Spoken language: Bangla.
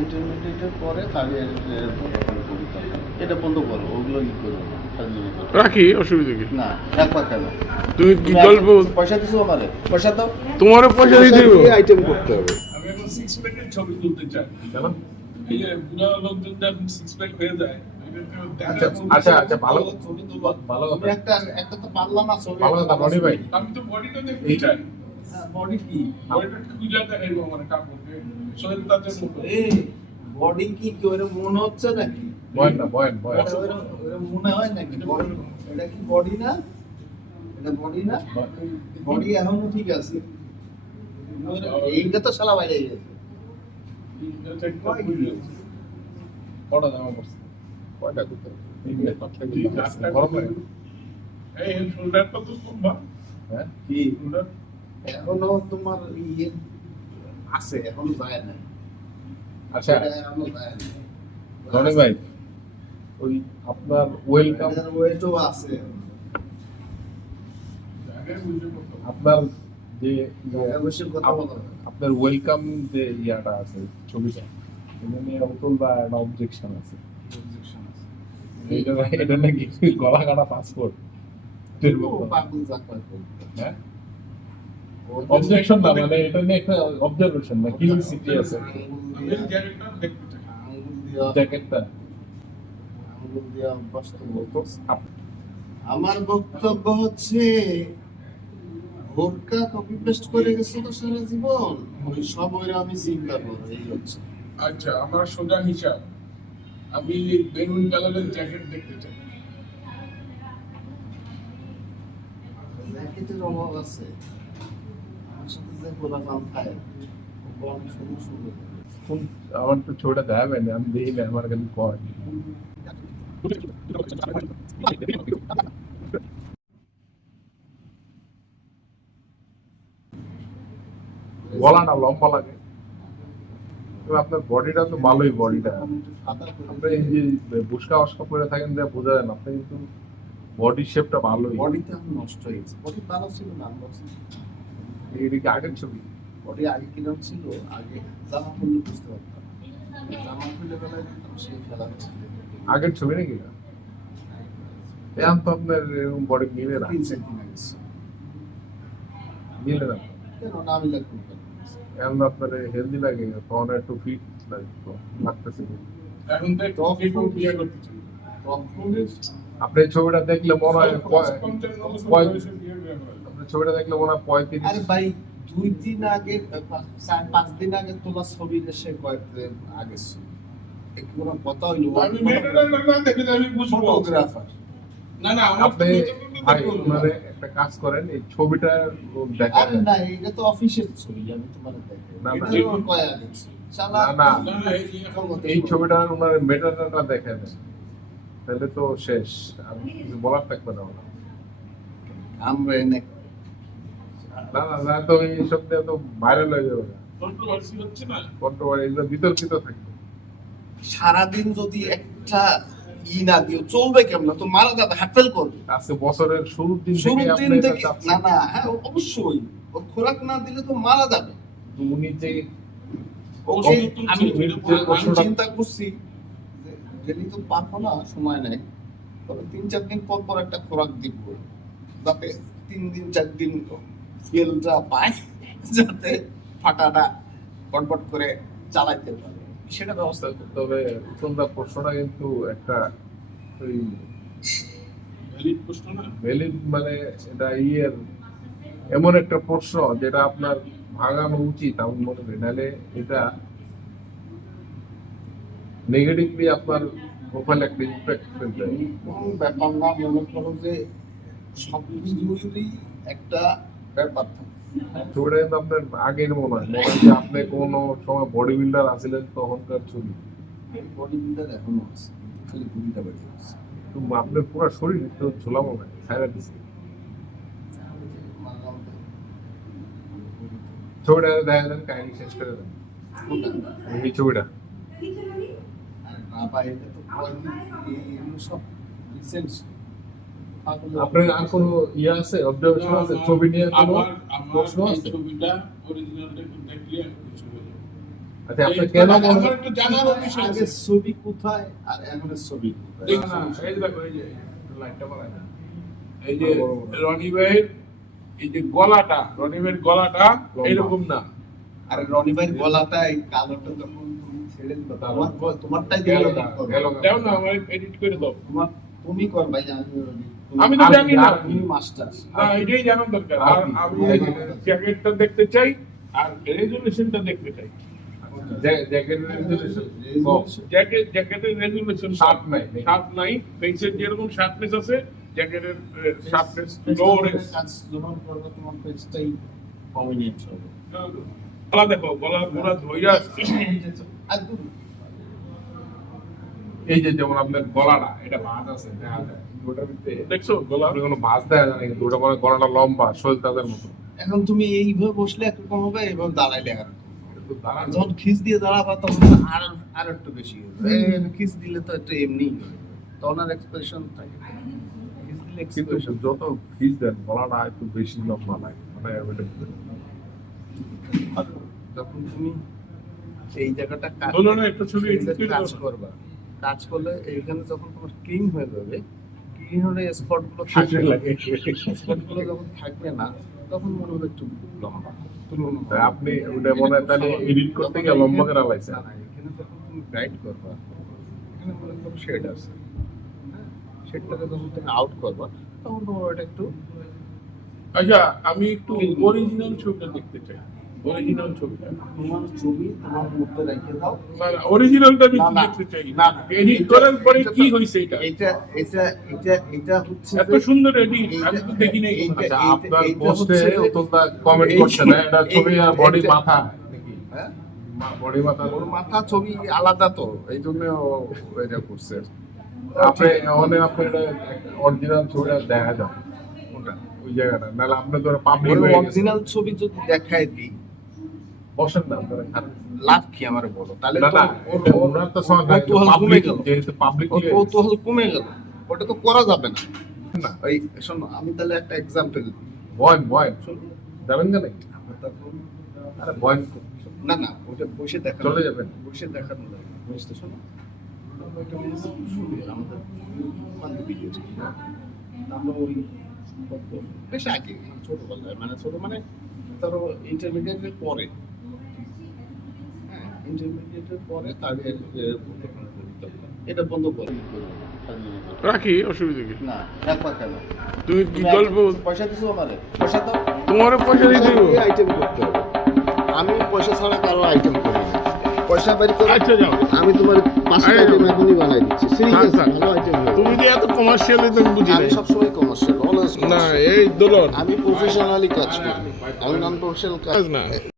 ইন্টারমিডিয়েটের পরে তাহলে এটা বন্ধ করো ওগুলো কি করো রাখি অসুবিধা কি? না একবার কেন? তুমি কি গল্প পয়সা দিছো আমারে? পয়সা দাও। তোমারও পয়সা দিতে দিব। আইটেম করতে হবে। আমি এখন সিক্স প্যাকের ছবি তুলতে চাই। এই যে বুড়া লোকজন যখন সিক্স প্যাক হয়ে যায় আচ্ছা আচ্ছা আচ্ছা ভালো ছবি তুলবা। ভালো একটা একটা তো পারলাম না ছবি। ভালো কথা, রনি ভাই। আমি তো বডিটা দেখতে চাই। বডি কি? বডি কি কি? ওরে মনে হচ্ছে নাকি? বয়েন না বয়েন বয়েন ওরে- ওরে- ওরে মনে হয় নাকি? এটা কি বডি না? এটা বডি না? বডি এখনও ঠিক আছে। এইটা তো শালা বাইরে গেছে। এটা একটু খুলে কটা জামা পড়ছে কয়টা করতে? গরম লাগে? এই শোল্ডারটা তো সম্ভব হ্যাঁ? কি? শোল্ডার এখনও তোমার ইয়ে আছে এখনও যায় না আচ্ছা এখনও যায় রনি ভাই ওই আপনার ওয়েলকাম ওয়েটও আছে। আপনার যে। আপনার ওয়েলকাম যে ইয়াটা আছে ছবিটা এটা নিয়ে অতুল বা একটা অবজেকশন আছে। এটা এটা নাকি গলা কাটা পাসপোর্ট পাগল হ্যাঁ? অবজেকশন না মানে এটা নিয়ে একটা অবজারভেশন না কিউরিসিটি আছে। আমি জ্যাকেটটা আমার বক্তব্য হচ্ছে কপি পেস্ট করে গেছে তো সারা জীবন ওই আমি চিন্তা করি এই হচ্ছে। আচ্ছা আমার সোজা হিসাব। আমি বেগুন কালারের জ্যাকেট দেখতে চাই। জ্যাকেটের অভাব আছে। আমার দেখি না লম্বা লাগে। আপনার বডিটা তো ভালোই বডিটা। আপনি এই যে বুসকা অস্কা পরে থাকেন যে বোঝা যায় না আপনি কিন্তু বডি শেপটা ভালোই। বডিটা নষ্ট হয়ে গেছে। বডি ভালো ছিল না এটা ছবি বডি আগে কিরম ছিল আগে জামা খুললে বুঝতে পারতাম। জামা বেলায় দেখতাম সেই খেলা। আগের ছবি নাকি? না এখন তো আপনার এরকম বডি মিলে না। তিন সেন্টিমিটার গেছে। মিলে না। কেন? না আমি লাগবে আপনার হেলদি লাগে একটু ফিট লাগতো লাগতেছে। এখন তো একটু একটু বিয়ে করতে চাই। আপনি ছবিটা দেখলে মনে হয় ছবিটা দেখলে মনে হয় পঁয়ত্রিশ। আরে ভাই দুই দিন আগে চার পাঁচ দিন আগে তোলা ছবি সে কয়েকদিন আগে কোনো কথা হইল আমি মেয়েটা না না দেখলে আমি বুঝব। ফটোগ্রাফার না না আপনি ভাই মানে একটা কাজ করেন এই ছবিটা দেখা না এটা তো অফিসের ছবি আমি তোমার দেখাই না, না। না, না। এই ছবিটা ওনার মেটাটা দেখে দেন। তাহলে তো শেষ। আর কিছু বলার থাকবে না আমরা না না না তো এইসব দিয়ে তো ভাইরাল হয়ে যাবে। controversy হচ্ছে না? কন্ট্রোভার্সি বিতর্কিত থাকবে। সারাদিন যদি একটা ই না দিও চলবে কেমন? তো মারা যাবে হাটফেল করবে। আজকে বছরের শুরুর দিন শুরুর দিন থেকে না না হ্যাঁ অবশ্যই। ও খোরাক না দিলে তো মারা যাবে। উনি যে আমি চিন্তা করছি ডেলি তো পারব না সময় নেই। তবে তিন চার দিন পর পর একটা খোরাক দিব। যাতে তিন দিন চার দিন তেলটা পায় যাতে ফাটাটা পটপট করে চালাইতে পারে। সেটা ব্যবস্থা করতে হবে। সুন্দর প্রশ্নটা কিন্তু একটা ওই প্রশ্ন না? ভ্যালিড মানে এটা ইয়ের এমন একটা প্রশ্ন যেটা আপনার ভাঙানো উচিত আমি মনে করি নাহলে এটা নেগেটিভলি আপনার প্রোফাইল একটা ইম্প্যাক্ট ফেলতে ব্যাপার না মনে করো যে সব কিছুরই একটা ছবিটা কিন্তু আপনার আগের মনে হয়। মনে হয় আপনি কোনো সময় বডি বিল্ডার আছিলেন তখনকার ছবি। বডি বিল্ডার এখনও আছে খালি বুড়িটা বেড়ে গেছে। তো আপনার পুরো শরীর তো ঝোলা মনে হয় ছায়া দিচ্ছে ছবিটা দেখা দেন কাহিনী শেষ করে দেন। এই ছবিটা। আপনার আর কোনো ইয়ে আছে অবজারভেশন আছে ছবি নিয়ে কোনো আমার আমার প্রশ্ন এই আছে? ছবিটা অরিজিনালটা একটু দেখলে আমি কিছু আচ্ছা আপনি কেন আমার একটু জানার বিষয় আছে আগে ছবি কোথায় আর এখনের ছবি কোথায়? এই যে দেখো, এই যে, লাইটটা বাড়ায় এই যে রনি ভাইয়ের এই যে গলাটা রনি ভাইয়ের গলাটা এইরকম না। আর রনি ভাইয়ের গলাটা এই কালোটা যখন তুমি ছেড়ে দিবা তোমার তোমারটাই গেল দিয়ে না, করবে। গেল দাও না আমার এডিট করে দাও। তোমার তুমি কর আমি আমি তো জানি না। এটাই জানার দরকার। আর আমি জ্যাকেটটা দেখতে চাই আর রেজুলেশনটা দেখতে চাই। জ্যাকেটের resolution কম। জ্যাকেট জ্যাকেটের রেজুলেশন Sharp নাই। শার্প নাই। পেন্সিল যেরকম শার্পনেস আছে জ্যাকেটের শার্পনেস লো যখন করবে তোমার পেজটাই প্রমিনেন্ট হবে। গলা দেখো গলা গোড়া ধইরা এই যে যেমন আপনার গলাটা এটা ভাঁজ আছে দেখা যায়। ওটার ভিতরে। দেখছ গলা কোনো ভাঁজ দেখা যায় কিন্তু ওটা মানে গলাটা লম্বা শৈল তাদের মতো। এখন তুমি এইভাবে বসলে একরকম হবে দাঁড়াইলে দাঁড়ানো। যখন খিস দিয়ে দাঁড়াবা তখন আর আর একটু বেশি হবে। খিস দিলে তো একটু এমনি তখন আর এক্সপ্রেশন থাকে। কিন্তু যত ফিজ দেন গলাটা একটু বেশি লম্বা লাগে। মানে ওটা যখন তুমি এই জায়গাটা কাট একটা ছবি এই edit যে করে। কাজ করবা। কাজ করলে এইখানে যখন তোমার ক্লিন হয়ে যাবে ক্লিন হলে স্পটগুলো খিচে থাকবে। লাগে। স্পট যখন থাকবে না তখন মনে হবে একটু লম্বা আপনি ওটা মনে হয় তাহলে এডিট করতে গিয়ে লম্বা করে না, এখানে যখন তুমি গাইড করবা এখানে মনে করো শেড আছে। হ্যাঁ শেডটাকে যখন তুমি আউট করবা তখন তোমার ওটা একটু আচ্ছা আমি একটু অরিজিনাল ছবিটা দেখতে চাই। অরিজিনাল ছবিটা তোমার ছবি তোমার মধ্যে রেখে দাও। অরিজিনালটা আমি না, না, দেখতে চাই? না, না, এডিট করার পরে কি তো- এটা? এটা এটা এটা এটা হচ্ছে এত সুন্দর এডিট আমি তো দেখি নাই এইটা- এইটা- আপনার পোস্টে অতটা কমেন্ট করছে না এটা ছবি আর বডি মাথা নাকি? হ্যাঁ? বডি মাথা ওর মাথা ছবি আলাদা তো এই জন্য এটা করছে। আপনি অরিজিনাল ছবিটা দেখা যাবে। কোনটা? ওই জায়গাটা নাহলে আপনি তো পাবলিক অরিজিনাল ছবি যদি দেখায় দিই বসেন না আপনারা। লাভ কি আমার বলো? তাহলে কমে গেল। কৌতূহল কমে গেল। ওটা তো করা যাবে না। না। ওই শোনো আমি তাহলে একটা এক্সাম্পল বয়েন বয়েন। যাবেন কেন? আরে বয়েন না না ওটা বসে দেখা চলে যাবেন। বসে দেখানো যাবে। বুঝতে শোনো? আমাদের আমরা ওই বেশ আগে মানে ছোটবেলায় মানে ছোট মানে ধরো ইন্টারমিডিয়েটের পরে। ইন্টারমিডিয়েটের পরে তাদের। এটা বন্ধ করে। রাখি অসুবিধা কি? না কেন? তুমি কি গল্প পয়সা দিছো আমারে? পয়সা তোমারও পয়সা দিয়ে দিব। আইটেম করতে হবে। আমি পয়সা ছাড়া কারও আইটেম করি না। পয়সা করে আচ্ছা যাও। আমি তোমার পাঁচটা আইটেম। এখনই বানাই দিচ্ছি। সিরিয়াস। ভালো আইটেম তুমি যে এত কমার্শিয়ালি তুমি বুঝি আমি সবসময় কমার্শিয়াল অলওয়েজ না এই দোলন। আমি প্রফেশনালি কাজ করি। আমি নন প্রফেশনাল কাজ না।